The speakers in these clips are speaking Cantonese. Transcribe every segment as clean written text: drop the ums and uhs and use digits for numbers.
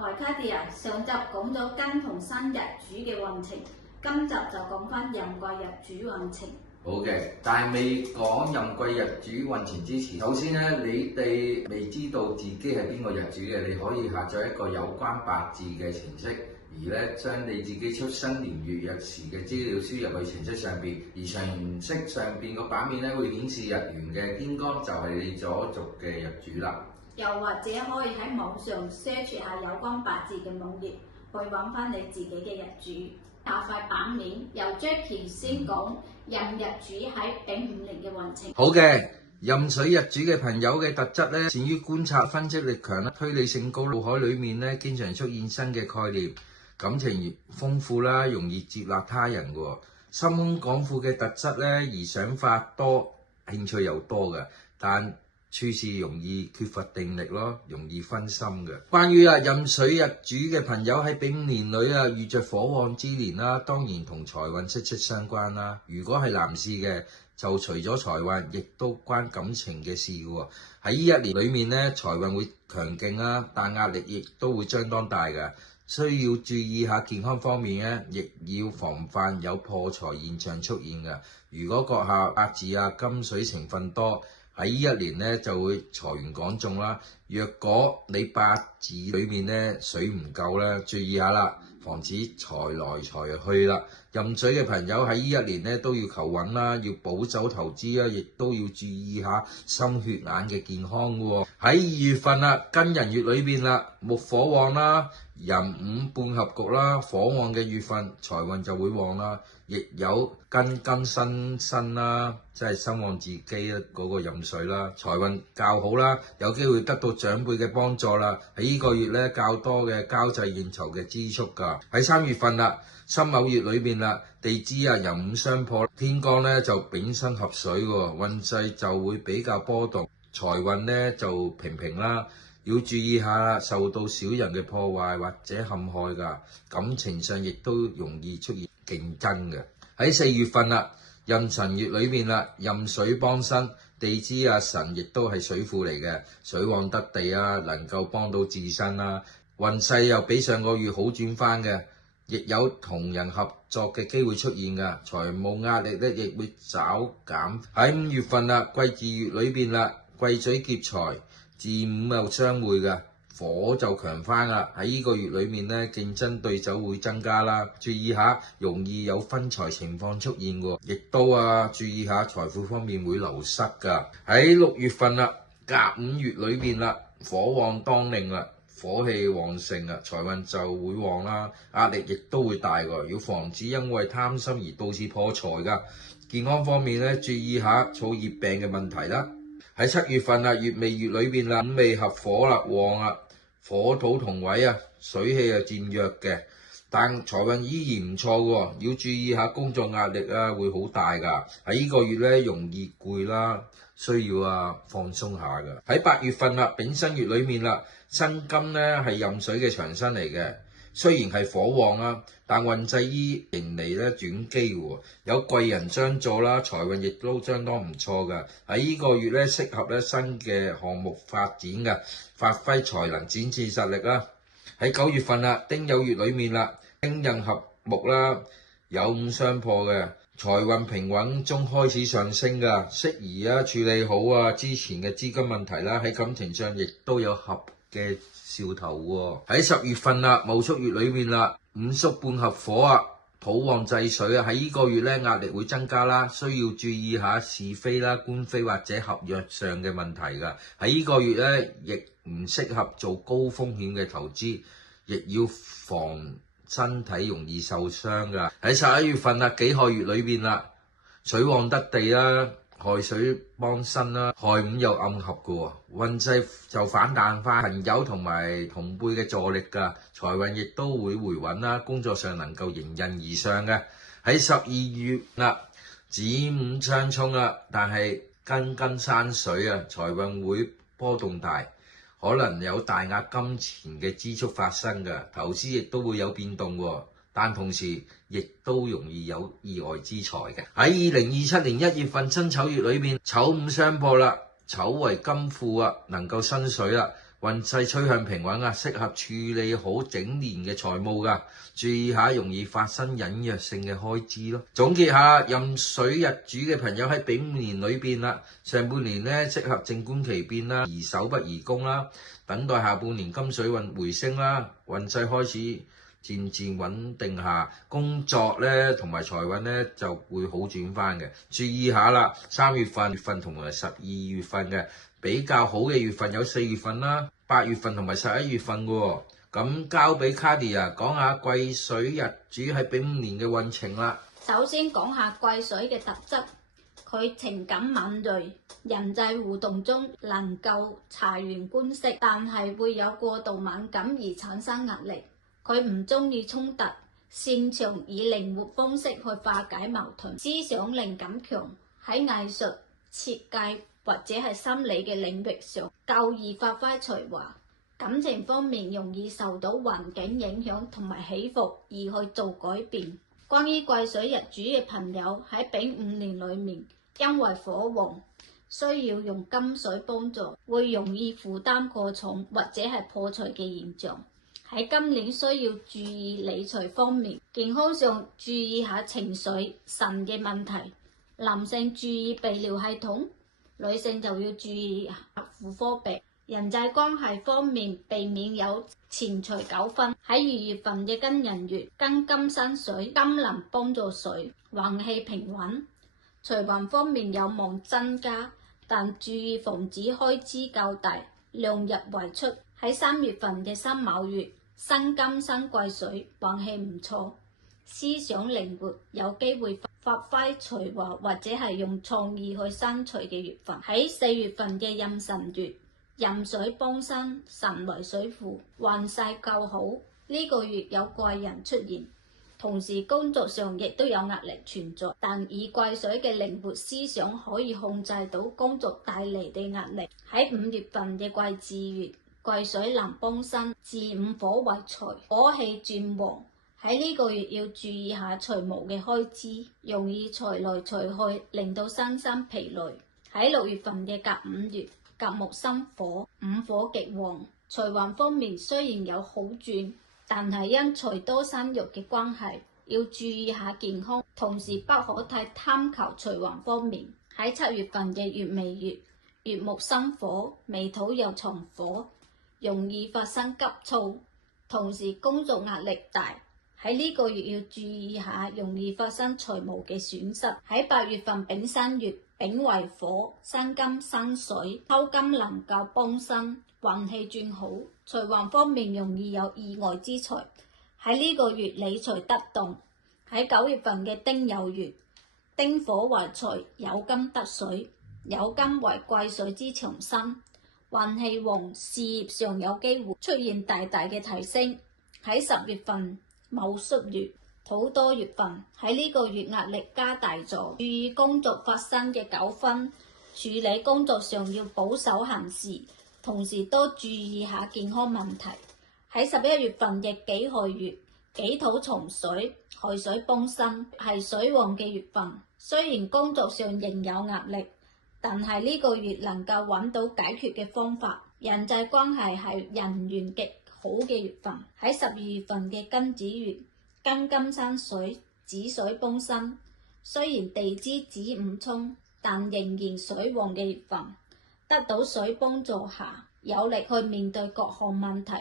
我係 Kadia， 上集講咗庚同辛日主嘅運程，今集就講翻壬癸日主運程。好嘅，但係未講壬癸日主運程之前，首先咧，你哋未知道自己係邊個日主嘅，你可以下載一個有關八字嘅程式，而咧將你自己出生年月日時嘅資料輸入去程式上邊，而程式上邊個版面咧會顯示日元嘅天干就係你所屬嘅日主啦。又或者可以喺網上 search 下有關八字嘅網頁，去揾翻你自己嘅日主。大塊版面由 Jackie 先講壬日主喺丙午年嘅運程。好嘅，壬水日主嘅朋友嘅特質咧，善於觀察、分析力強啦，推理性高，腦海裡面咧經常出現新嘅概念，感情豐富啦，容易接納他人嘅，心胸廣闊嘅特質咧，而想法多，興趣又多嘅，但處事容易缺乏定力咯，容易分心嘅。關於壬水日主嘅朋友喺丙午年裏遇着火旺之年啦，當然同財運息息相關啦。如果係男士嘅，就除咗財運，亦都關感情嘅事嘅。喺呢一年裏面咧，財運會強勁啦，但壓力亦都會相當大嘅，需要注意下健康方面咧，亦要防範有破財現象出現嘅。如果閣下八字金水成分多，喺呢一年咧就會財源廣進啦。若果你八字裏面咧水唔夠咧，注意下啦，防止財來財去啦。壬水嘅朋友喺呢一年咧都要求穩啦，要保守投資啦，亦都要注意下心血眼嘅健康嘅喎。喺2月份啦，庚寅月裏邊啦，木火旺啦，壬午半合局啦，火旺嘅月份財運就會旺啦。亦有庚辛啦，即係辛旺自己嗰個壬水啦，財運較好啦，有機會得到長輩嘅幫助啦。喺呢個月咧較多嘅交際應酬嘅支出㗎。喺3月份啦，辛卯月裏邊啦，地支壬午相破，天干咧就丙辛合水喎，運勢就會比較波動，財運咧就平啦。要注意下受到小人嘅破壞或者陷害㗎，感情上亦都容易出現競爭嘅。喺4月份啦，壬辰月裏面啦，壬水幫身，地支辰亦都係水庫嚟嘅，水旺得地能夠幫到自身啦，運勢又比上個月好轉翻嘅，亦有同人合作嘅機會出現㗎，財務壓力咧亦會稍減。喺5月份啦，癸巳月裏邊啦，癸水劫財，巳午又相會嘅，火就強翻啦。喺呢個月裏面咧，競爭對手會增加啦，注意下容易有分財情況出現喎，亦都注意下財富方面會流失㗎。喺6月份啦，甲午月裏邊啦，火旺當令啦，火氣旺盛啊，財運就會旺啦，壓力亦都會大喎，要防止因為貪心而導致破財㗎。健康方面咧，注意下燥熱病嘅問題啦。喺7月份啦，乙未月裏邊啦，午未合火啦，旺啦，火土同位水氣漸弱嘅，但財運依然唔錯嘅，要注意下工作壓力會好大㗎。喺呢個月咧容易攰啦，需要放鬆下㗎。喺8月份啦，丙申月裏面啦，辛金咧係壬水嘅長身嚟嘅。雖然係火旺但運勢依迎嚟咧轉機喎，有貴人相助啦，財運亦都相當唔錯㗎。喺呢個月咧適合咧新嘅項目發展㗎，發揮才能，展示實力啦。喺9月份啦，丁酉月裏面啦，丁壬合木啦，酉午相破嘅，財運平穩中開始上升㗎，適宜處理好之前嘅資金問題啦。喺感情上亦都有合嘅兆頭喎。喺10月份啦，戊戌月裏面啦，午戌半合火土旺制水喺呢個月咧壓力會增加啦，需要注意下是非啦、官非或者合約上嘅問題㗎。喺呢個月咧亦唔適合做高風險嘅投資，亦要防身體容易受傷㗎。喺11月份啦，己亥月裏邊啦，水旺得地啦，亥水幫身啦，亥午又暗合嘅喎，運勢就反彈翻，朋友同埋同輩嘅助力㗎，財運亦都會回穩啦，工作上能夠迎刃而上嘅。喺12月啦，子午相沖啦，但係庚山水財運會波動大，可能有大額金錢嘅支出發生㗎，投資亦都會有變動喎。但同時亦都容易有意外之財嘅。喺2027年1月份辛丑月裏面，丑午相破啦，丑為金庫能夠生水啦，運勢趨向平穩啊，適合處理好整年嘅財務㗎。注意下容易發生隱約性嘅開支咯。總結下，壬水日主嘅朋友喺丙午年裏邊啦，上半年咧適合靜觀其變啦，宜守不宜攻啦，等待下半年金水運回升啦，運勢開始漸漸穩定下，工作咧同埋財運咧就會好轉翻嘅。注意下啦，3月份同埋12月份嘅比較好嘅月份有4月份啦、8月份同埋11月份嘅喎。咁交俾 Cardia 講下癸水日主喺丙午年嘅運程啦。首先講下癸水嘅特質，佢情感敏鋭，人際互動中能夠察言觀色，但係會有過度敏感而產生壓力。佢唔中意衝突，擅長以靈活方式去化解矛盾，思想靈感強，喺藝術設計或者係心理嘅領域上較易發揮才華。感情方面容易受到環境影響同埋起伏而去做改變。關於癸水日主嘅朋友喺丙午年裏面，因為火旺，需要用金水幫助，會容易負擔過重或者係破財嘅現象。喺今年需要注意理財方面，健康上注意下情緒、腎嘅問題。男性注意泌尿系統，女性就要注意婦科病。人際關係方面，避免有錢財糾紛。喺2月份嘅庚寅月，庚金生水，金能幫助水，運氣平穩。財運方面有望增加，但注意防止開支較大，量入為出。喺3月份嘅辛卯月，辛金生癸水，運氣唔錯，思想靈活，有機會發揮才華或者係用創意去生財嘅月份。喺4月份嘅壬辰月，壬水幫身，辰為水庫，運勢較好。呢個月有貴人出現，同時工作上亦都有壓力存在，但以癸水嘅靈活思想可以控制到工作帶嚟嘅壓力。喺5月份嘅癸巳月，癸水能幫身，巳午火為財，火氣轉旺。喺呢個月要注意下財務嘅開支，容易財來財去，令到身心疲累。喺6月份嘅甲午月，甲木生火，午火極旺。財運方面雖然有好轉，但係因財多生育嘅關係，要注意下健康，同時不可太貪求財運方面。喺7月份嘅乙未月，乙木生火，未土又藏火，容易發生急躁，同時工作壓力大。喺呢個月要注意下，容易發生財務嘅損失。喺8月份丙申月，丙為火，辛金生水，抽金能夠幫身，運氣轉好。財運方面容易有意外之財。喺呢個月理財得當。喺9月份嘅丁酉月，丁火為財，酉金得水，酉金為癸水之長生，運氣旺，事業上有機會出現大大嘅提升。喺10月份戊戌月，土多月份，喺呢個月壓力加大咗，注意工作發生嘅糾紛，處理工作上要保守行事，同時多注意下健康問題。喺11月份嘅己亥月，己土藏水，亥水幫身，係水旺嘅月份。雖然工作上仍有壓力，但係呢個月能夠揾到解決嘅方法。人際關係係人緣極好嘅月份。喺12月份嘅庚子月，庚金生水，子水幫身。雖然地支子午衝，但仍然水旺嘅月份。得到水幫助下，有力去面對各項問題。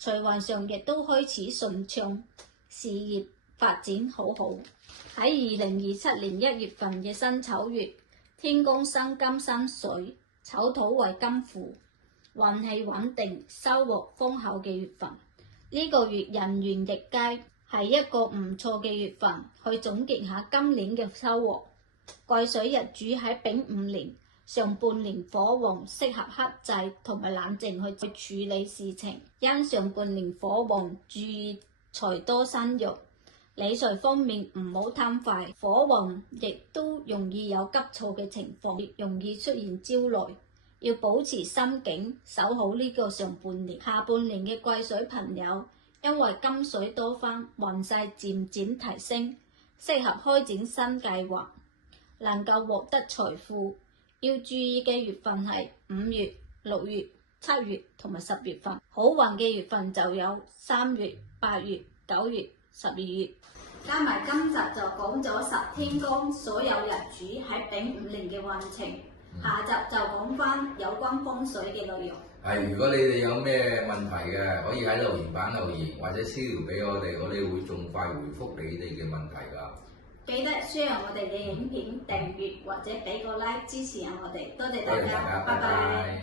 財運上亦都開始順暢，事業發展好好。喺2027年1月份嘅辛丑月，天公生金生水，丑土為金符，運氣穩定，收穫豐厚嘅月份。呢個月人緣亦佳，係一個唔錯嘅月份。去總結下今年嘅收穫。癸水日主喺丙午年，上半年火旺，適合克制同埋冷靜去處理事情。因上半年火旺，注意財多生育。理財方面唔好貪快，火旺亦都容易有急躁嘅情況，亦容易出現焦慮。要保持心境，守好呢個上半年。下半年嘅癸水朋友，因為金水多翻，運勢漸漸提升，適合開展新計劃，能夠獲得財富。要注意嘅月份係5月、6月、7月同埋10月份。好運嘅月份就有3月、8月、9月、12月。加埋今集就講咗10天干所有日主喺丙午年嘅運程，下集就講翻有關風水嘅內容。如果你哋有咩問題嘅，可以喺留言板留言或者私聊俾我哋會盡快回覆你哋嘅問題㗎。記得 share 我哋嘅影片、訂閱或者俾個 like 支持下我哋，多謝大家，拜拜。